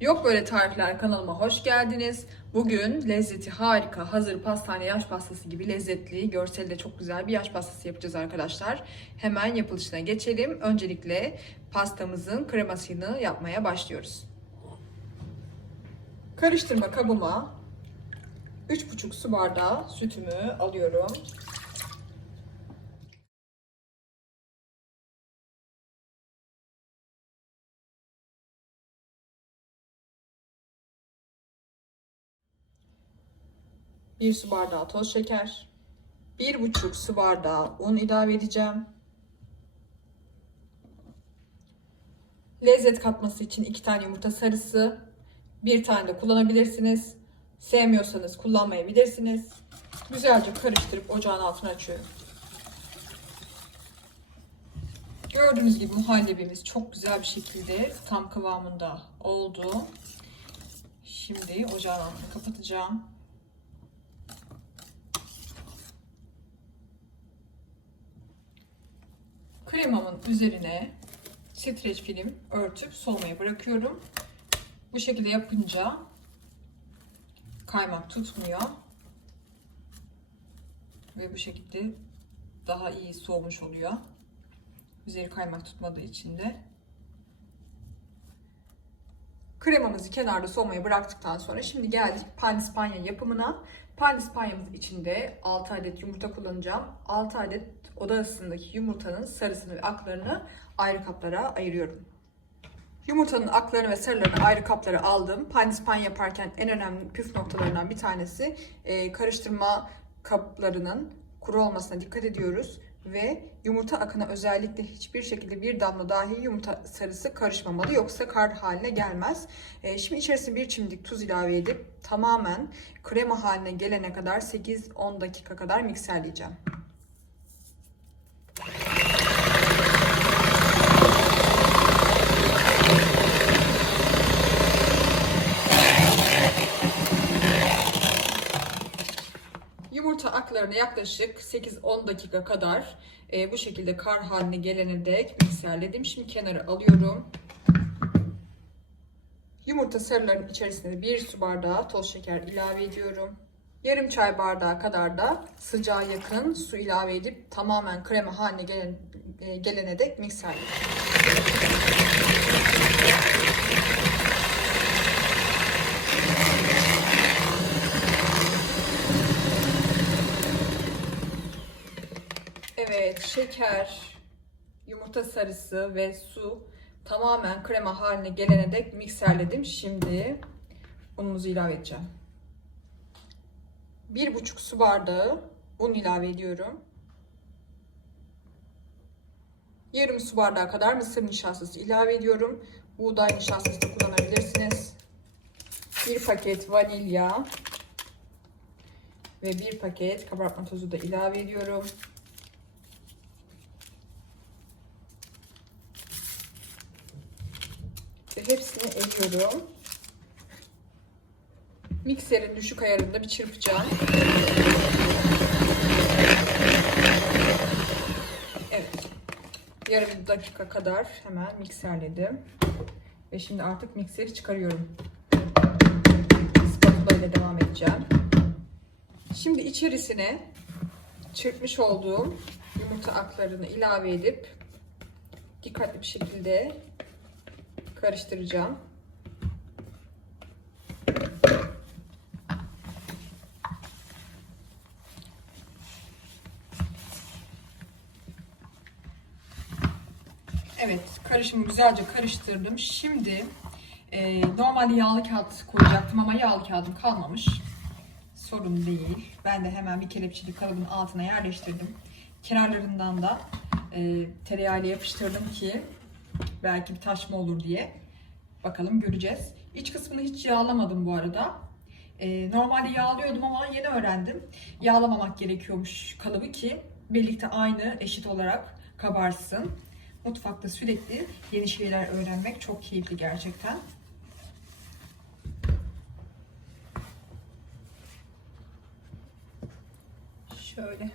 Yok Böyle Tarifler kanalıma hoş geldiniz. Bugün lezzeti harika, hazır pastane yaş pastası gibi lezzetli, görseli de çok güzel bir yaş pastası yapacağız arkadaşlar. Hemen yapılışına geçelim. Öncelikle pastamızın kremasını yapmaya başlıyoruz. Karıştırma kabıma 3,5 su bardağı sütümü alıyorum. Bir su bardağı toz şeker, bir buçuk su bardağı un ilave edeceğim. Lezzet katması için iki tane yumurta sarısı, bir tane de kullanabilirsiniz. Sevmiyorsanız kullanmayabilirsiniz. Güzelce karıştırıp ocağın altına açıyorum. Gördüğünüz gibi muhallebimiz çok güzel bir şekilde tam kıvamında oldu. Şimdi ocağın altını kapatacağım. Kremamın üzerine streç film örtüp soğumaya bırakıyorum. Bu şekilde yapınca kaymak tutmuyor. Ve bu şekilde daha iyi soğumuş oluyor. Üzeri kaymak tutmadığı için de. Kremamızı kenarda soğumaya bıraktıktan sonra şimdi geldik pandispanya yapımına. Pandispanyamız içinde 6 adet yumurta kullanacağım. 6 adet oda ısısındaki yumurtanın sarısını ve aklarını ayrı kaplara ayırıyorum. Yumurtanın aklarını ve sarılarını ayrı kaplara aldım. Pandispanya yaparken en önemli püf noktalarından bir tanesi e, karıştırma kaplarının kuru olmasına dikkat ediyoruz ve yumurta akına özellikle hiçbir şekilde bir damla dahi yumurta sarısı karışmamalı yoksa kar haline gelmez. E, şimdi içerisine bir çimdik tuz ilave edip tamamen krema haline gelene kadar 8-10 dakika kadar mikserleyeceğim. Yumurta aklarını yaklaşık 8-10 dakika kadar e, bu şekilde kar haline gelene dek mikserledim. Şimdi kenara alıyorum. Yumurta sarılarının içerisine bir su bardağı toz şeker ilave ediyorum. Yarım çay bardağı kadar da sıcağa yakın su ilave edip tamamen krema haline gelen, e, gelene dek mikserledim. Evet, şeker, yumurta sarısı ve su tamamen krema haline gelene dek mikserledim. Şimdi unumuzu ilave edeceğim. Bir buçuk su bardağı un ilave ediyorum. Yarım su bardağı kadar mısır nişastası ilave ediyorum. Buğday nişastası da kullanabilirsiniz. Bir paket vanilya ve bir paket kabartma tozu da ilave ediyorum. Ve hepsini eliyorum. Mikserin düşük ayarında bir çırpacağım. Evet. Yarım dakika kadar hemen mikserledim. Ve şimdi artık mikseri çıkarıyorum. Spatula ile devam edeceğim. Şimdi içerisine çırpmış olduğum yumurta aklarını ilave edip dikkatli bir şekilde karıştıracağım. Evet, karışımı güzelce karıştırdım. Şimdi e, normalde yağlı kağıt koyacaktım ama yağlı kağıdım kalmamış. Sorun değil. Ben de hemen bir kelepçeli kalıbın altına yerleştirdim. Kenarlarından da e, tereyağıyla yapıştırdım ki belki bir taşma olur diye. Bakalım göreceğiz. İç kısmını hiç yağlamadım bu arada. Ee, normalde yağlıyordum ama yeni öğrendim. Yağlamamak gerekiyormuş kalıbı ki birlikte aynı eşit olarak kabarsın. Mutfakta sürekli yeni şeyler öğrenmek çok keyifli gerçekten. Şöyle.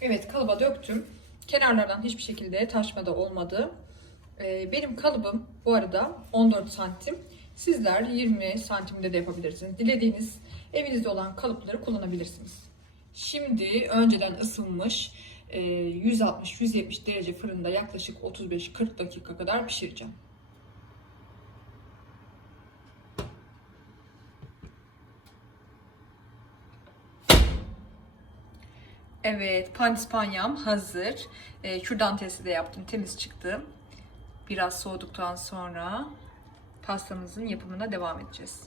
Evet kalıba döktüm. Kenarlardan hiçbir şekilde taşma da olmadı. Ee, benim kalıbım bu arada 14 santim. Sizler 20 santimde de yapabilirsiniz. Dilediğiniz evinizde olan kalıpları kullanabilirsiniz. Şimdi önceden ısınmış e, 160-170 derece fırında yaklaşık 35-40 dakika kadar pişireceğim. Evet, pandispanyam hazır. E, kürdan testi de yaptım, temiz çıktı. Biraz soğuduktan sonra pastamızın yapımına devam edeceğiz.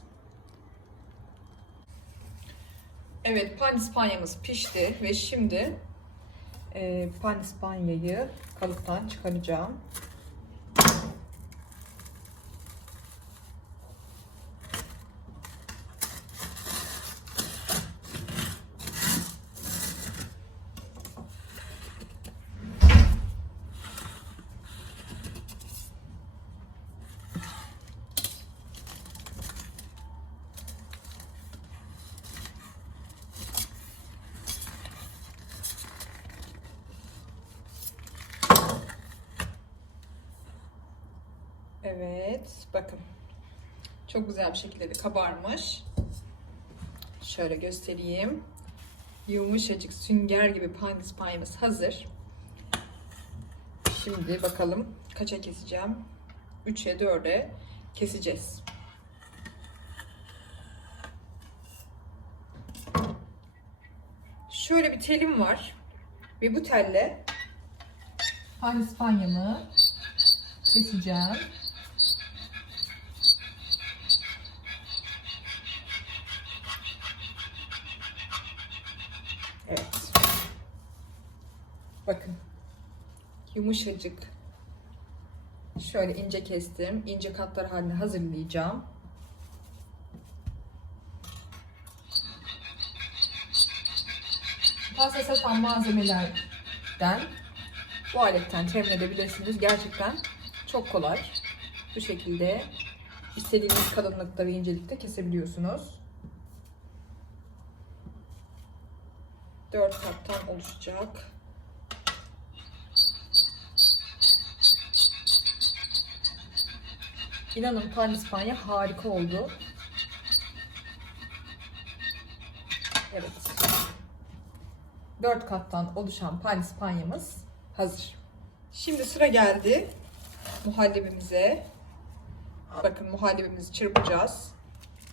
Evet, pandispanyamız pişti ve şimdi e, pandispanyayı kalıptan çıkaracağım. Evet, bakın. Çok güzel bir şekilde de kabarmış. Şöyle göstereyim. Yumuşacık sünger gibi pandispanyamız hazır. Şimdi bakalım kaça keseceğim. 3'e 4'e keseceğiz. Şöyle bir telim var. Ve bu telle pandispanyamı keseceğim. Evet. Bakın. Yumuşacık. Şöyle ince kestim. İnce katlar haline hazırlayacağım. Pasta satan malzemelerden bu aletten temin edebilirsiniz. Gerçekten çok kolay. Bu şekilde istediğiniz kalınlıkta ve incelikte kesebiliyorsunuz. 4 kattan oluşacak. İnanın pandispanya harika oldu. Evet. 4 kattan oluşan pandispanyamız hazır. Şimdi sıra geldi muhallebimize. Bakın muhallebimizi çırpacağız.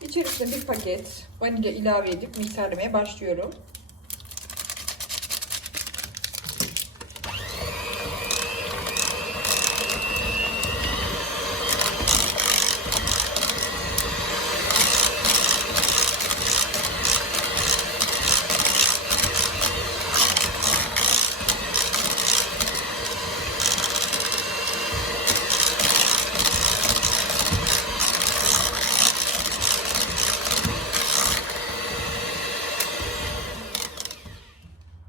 İçerisine bir paket vanilya ilave edip mikserlemeye başlıyorum.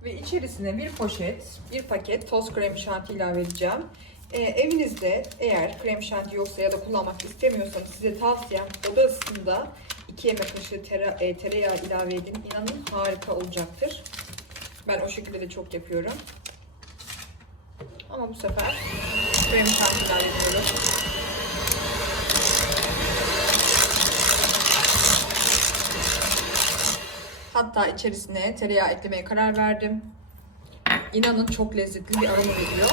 Ve içerisine bir poşet, bir paket toz krem şanti ilave edeceğim. Ee, evinizde eğer krem şanti yoksa ya da kullanmak istemiyorsanız size tavsiyem oda ısısında 2 yemek kaşığı tere, e, tereyağı ilave edin. İnanın harika olacaktır. Ben o şekilde de çok yapıyorum. Ama bu sefer krem şanti ilave ediyorum. Hatta içerisine tereyağı eklemeye karar verdim. İnanın çok lezzetli bir aroma veriyor.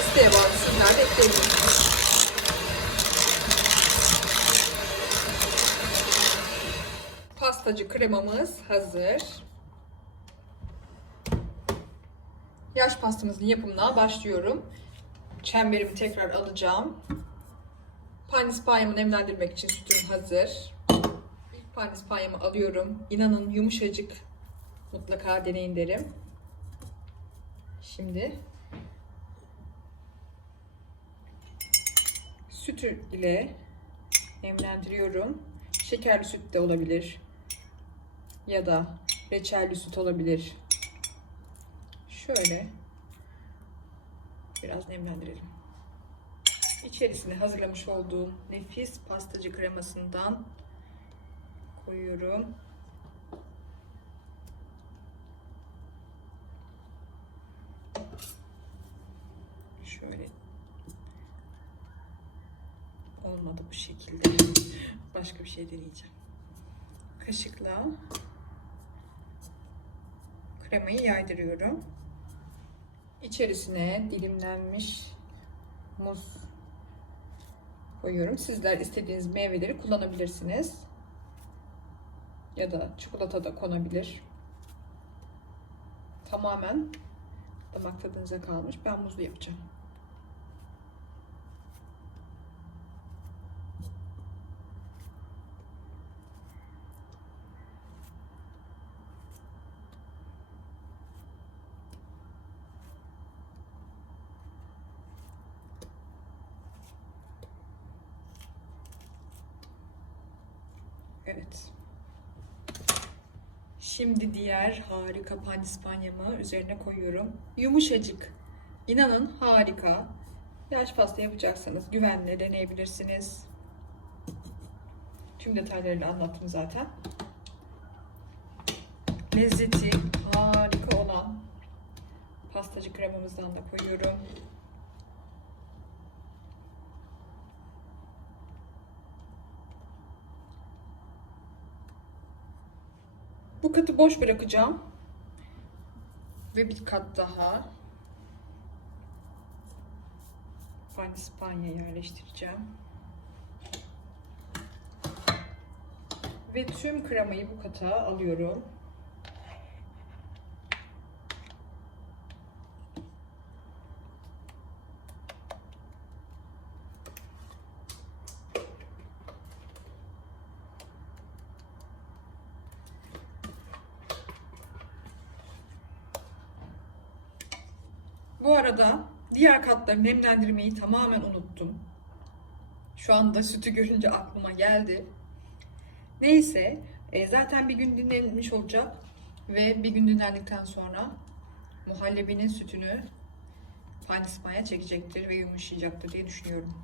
İsteğe bağlı sizler de ekleyebilirsiniz. Pastacı kremamız hazır. Yaş pastamızın yapımına başlıyorum. Çemberimi tekrar alacağım. Pandispanyamı nemlendirmek için sütüm hazır. Pandispanyamı alıyorum. İnanın yumuşacık. Mutlaka deneyin derim. Şimdi süt ile nemlendiriyorum. Şekerli süt de olabilir. Ya da reçelli süt olabilir. Şöyle biraz nemlendirelim. İçerisine hazırlamış olduğum nefis pastacı kremasından koyuyorum. Şöyle olmadı bu şekilde. Başka bir şey deneyeceğim. Kaşıkla kremayı yaydırıyorum. İçerisine dilimlenmiş muz koyuyorum. Sizler istediğiniz meyveleri kullanabilirsiniz. Ya da çikolata da konabilir. Tamamen damak tadınıza kalmış. Ben muzlu yapacağım. Evet. Şimdi diğer harika pandispanyamı üzerine koyuyorum. Yumuşacık. İnanın harika. Yaş pasta yapacaksanız güvenle deneyebilirsiniz. Tüm detaylarıyla anlattım zaten. Lezzeti harika olan pastacı kremamızdan da koyuyorum. Bu katı boş bırakacağım. Ve bir kat daha pandispanya yerleştireceğim. Ve tüm kremayı bu kata alıyorum. Bu arada diğer katları nemlendirmeyi tamamen unuttum. Şu anda sütü görünce aklıma geldi. Neyse, e, zaten bir gün dinlenmiş olacak ve bir gün dinlendikten sonra muhallebinin sütünü pandispanya çekecektir ve yumuşayacaktır diye düşünüyorum.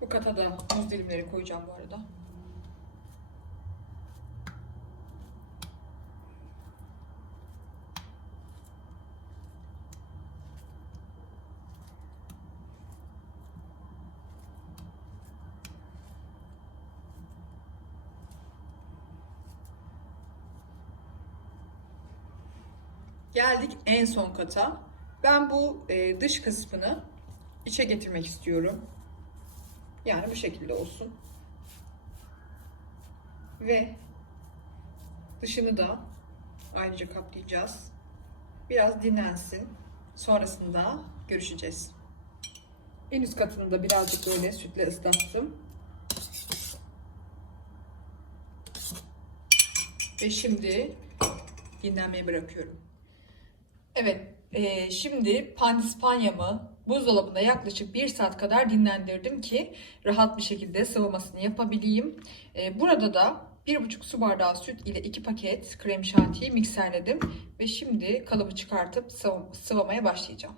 Bu kata da muz dilimleri koyacağım bu arada. Geldik en son kata. Ben bu e, dış kısmını içe getirmek istiyorum. Yani bu şekilde olsun. Ve dışını da ayrıca kaplayacağız. Biraz dinlensin. Sonrasında görüşeceğiz. En üst katını da birazcık böyle sütle ıslattım. Ve şimdi dinlenmeye bırakıyorum. Evet, e, şimdi pandispanyamı buzdolabında yaklaşık 1 saat kadar dinlendirdim ki rahat bir şekilde sıvamasını yapabileyim. E, burada da 1,5 su bardağı süt ile 2 paket krem şantiyi mikserledim ve şimdi kalıbı çıkartıp sıv- sıvamaya başlayacağım.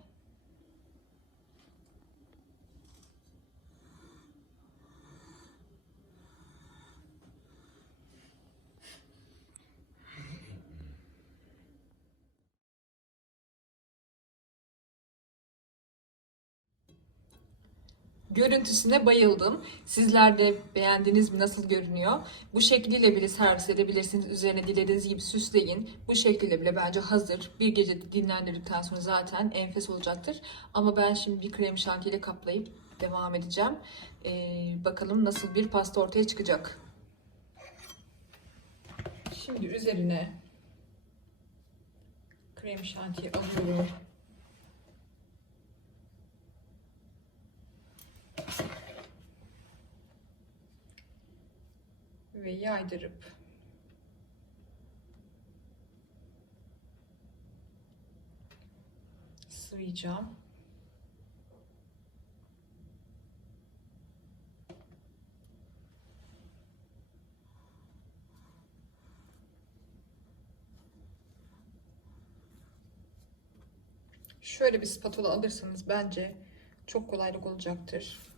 Görüntüsüne bayıldım. Sizler de beğendiniz mi? Nasıl görünüyor? Bu şekliyle bile servis edebilirsiniz. Üzerine dilediğiniz gibi süsleyin. Bu şekilde bile bence hazır. Bir gece dinlendirdikten sonra zaten enfes olacaktır. Ama ben şimdi bir krem şantiyle kaplayıp devam edeceğim. Ee, bakalım nasıl bir pasta ortaya çıkacak. Şimdi üzerine krem şantiyi alıyorum. Ve yaydırıp sıvayacağım. Şöyle bir spatula alırsanız bence çok kolaylık olacaktır.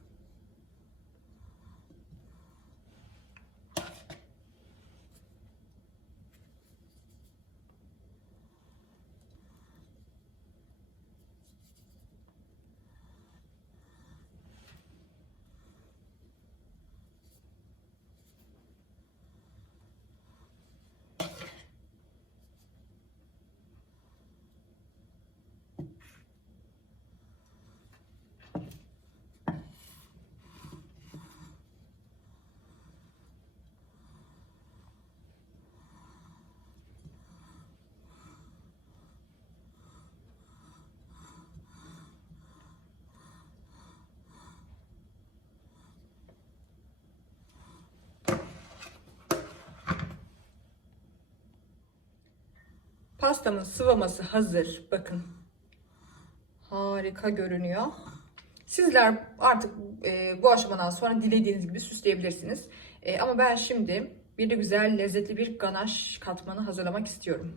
Pastamın sıvaması hazır. Bakın. Harika görünüyor. Sizler artık e, bu aşamadan sonra dilediğiniz gibi süsleyebilirsiniz. E, ama ben şimdi bir de güzel lezzetli bir ganaş katmanı hazırlamak istiyorum.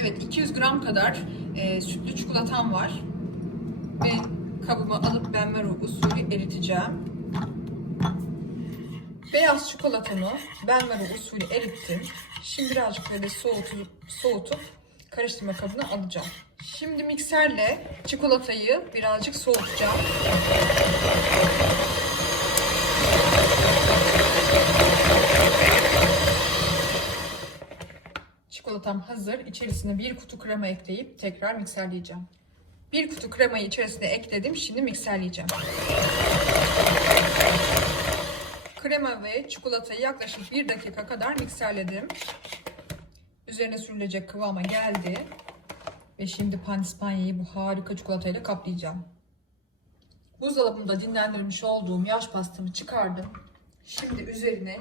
Evet 200 gram kadar e, sütlü çikolatam var. Ve kabıma alıp benmer usulü eriteceğim. Beyaz çikolatamı benmer usulü erittim. Şimdi birazcık böyle soğutup, soğutup karıştırma kabına alacağım. Şimdi mikserle çikolatayı birazcık soğutacağım. Çikolatam hazır. İçerisine bir kutu krema ekleyip tekrar mikserleyeceğim. Bir kutu kremayı içerisine ekledim. Şimdi mikserleyeceğim. Krema ve çikolatayı yaklaşık bir dakika kadar mikserledim. Üzerine sürülecek kıvama geldi. Ve şimdi pandispanyayı bu harika çikolatayla kaplayacağım. Buzdolabımda dinlendirmiş olduğum yaş pastamı çıkardım. Şimdi üzerine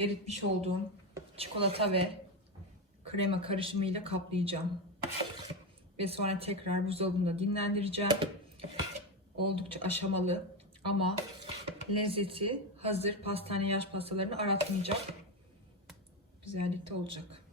eritmiş olduğum çikolata ve krema karışımıyla kaplayacağım. Ve sonra tekrar buzdolabında dinlendireceğim. Oldukça aşamalı ama lezzeti hazır pastane yaş pastalarını aratmayacak. Güzellikte olacak.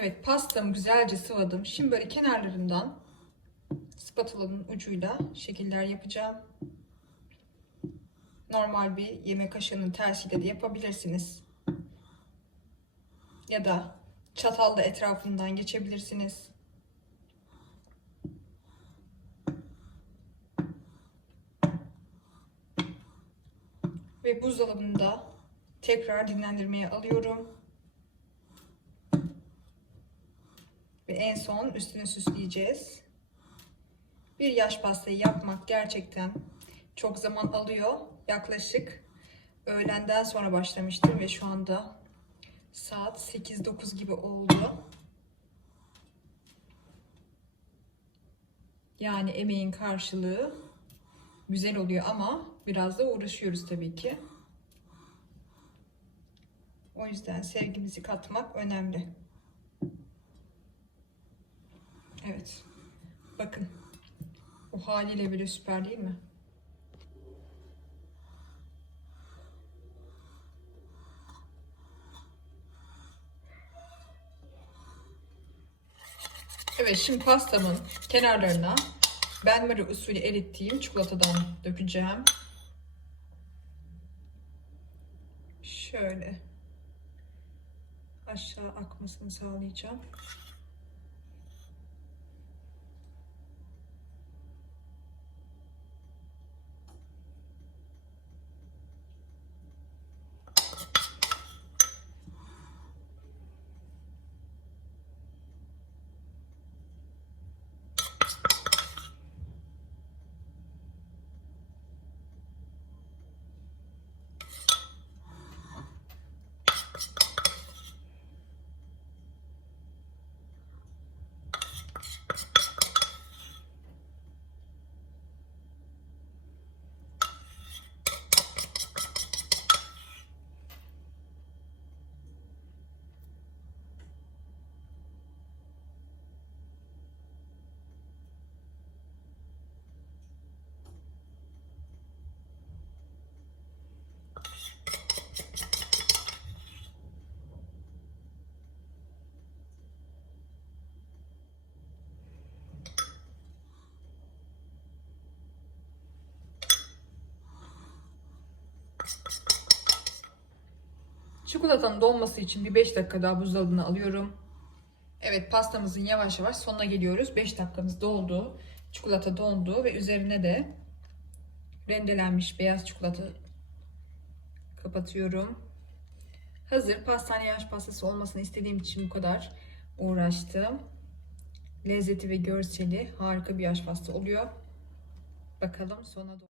Evet pastamı güzelce sıvadım. Şimdi böyle kenarlarından spatulanın ucuyla şekiller yapacağım. Normal bir yemek kaşığının tersiyle de yapabilirsiniz. Ya da çatalla etrafından geçebilirsiniz. Ve buzdolabında tekrar dinlendirmeye alıyorum. En son üstünü süsleyeceğiz. Bir yaş pastayı yapmak gerçekten çok zaman alıyor. Yaklaşık öğlenden sonra başlamıştım ve şu anda saat 8-9 gibi oldu. Yani emeğin karşılığı güzel oluyor ama biraz da uğraşıyoruz tabii ki. O yüzden sevgimizi katmak önemli. Evet. Bakın. O haliyle bile süper değil mi? Evet şimdi pastamın kenarlarına benmari usulü erittiğim çikolatadan dökeceğim. Şöyle aşağı akmasını sağlayacağım. Çikolatanın donması için bir 5 dakika daha buzdolabına alıyorum. Evet pastamızın yavaş yavaş sonuna geliyoruz. 5 dakikamız doldu. Çikolata dondu ve üzerine de rendelenmiş beyaz çikolata kapatıyorum. Hazır pastane yaş pastası olmasını istediğim için bu kadar uğraştım. Lezzeti ve görseli harika bir yaş pasta oluyor. Bakalım sona doğru.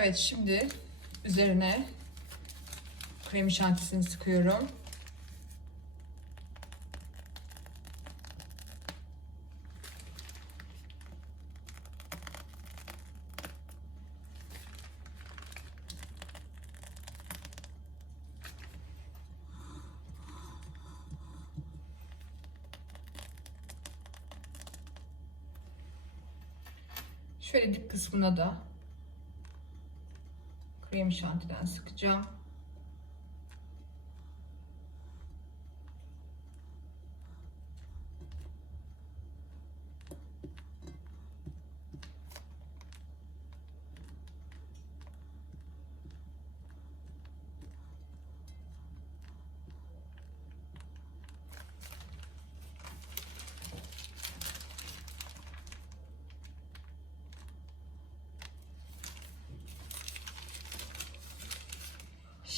Evet şimdi üzerine krem şantisini sıkıyorum. Şöyle dip kısmına da krem şantiden sıkacağım.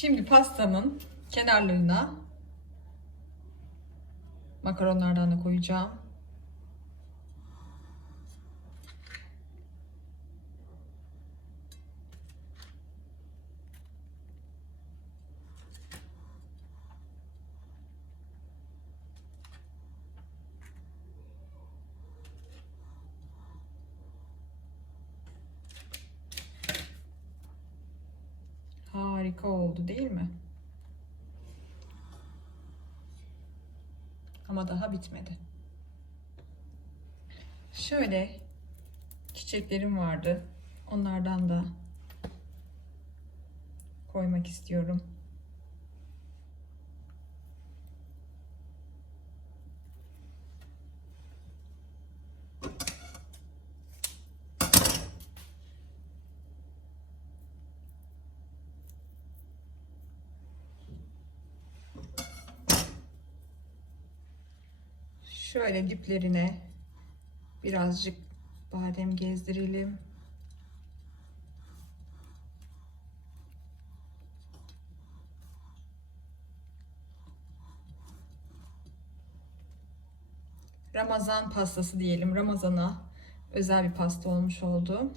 Şimdi pastamın kenarlarına makaronlardan da koyacağım. Harika oldu değil mi? Ama bitmedi. Şöyle çiçeklerim vardı. Onlardan da koymak istiyorum. Şöyle diplerine birazcık badem gezdirelim. Ramazan pastası diyelim. Ramazana özel bir pasta olmuş oldu.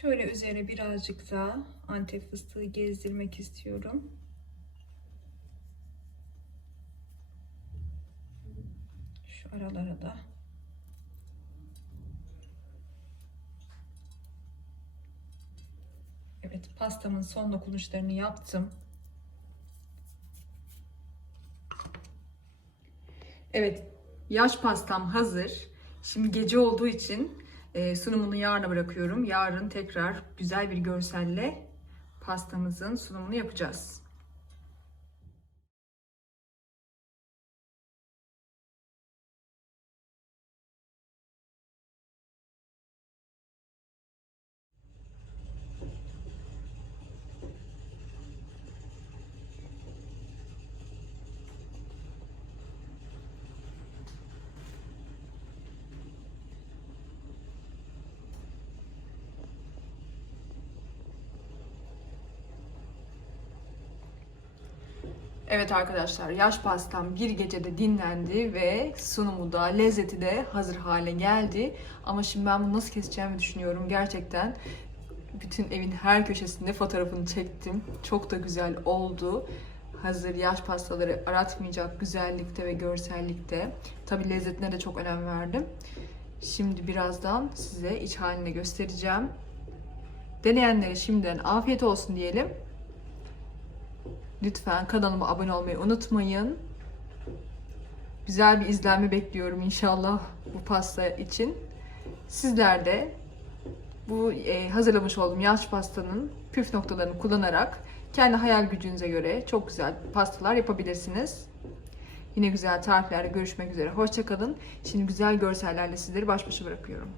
Şöyle üzerine birazcık daha antep fıstığı gezdirmek istiyorum. Şu aralara da. Evet, pastamın son dokunuşlarını yaptım. Evet, yaş pastam hazır. Şimdi gece olduğu için e, sunumunu yarına bırakıyorum. Yarın tekrar güzel bir görselle pastamızın sunumunu yapacağız. Evet arkadaşlar yaş pastam bir gecede dinlendi ve sunumu da lezzeti de hazır hale geldi. Ama şimdi ben bunu nasıl keseceğimi düşünüyorum gerçekten. Bütün evin her köşesinde fotoğrafını çektim. Çok da güzel oldu. Hazır yaş pastaları aratmayacak güzellikte ve görsellikte. Tabi lezzetine de çok önem verdim. Şimdi birazdan size iç halini göstereceğim. Deneyenlere şimdiden afiyet olsun diyelim. Lütfen kanalıma abone olmayı unutmayın. Güzel bir izlenme bekliyorum inşallah bu pasta için. Sizler de Bu e, hazırlamış olduğum yaş pastanın püf noktalarını kullanarak kendi hayal gücünüze göre çok güzel pastalar yapabilirsiniz. Yine güzel tariflerde görüşmek üzere. Hoşçakalın. Şimdi güzel görsellerle sizleri baş başa bırakıyorum.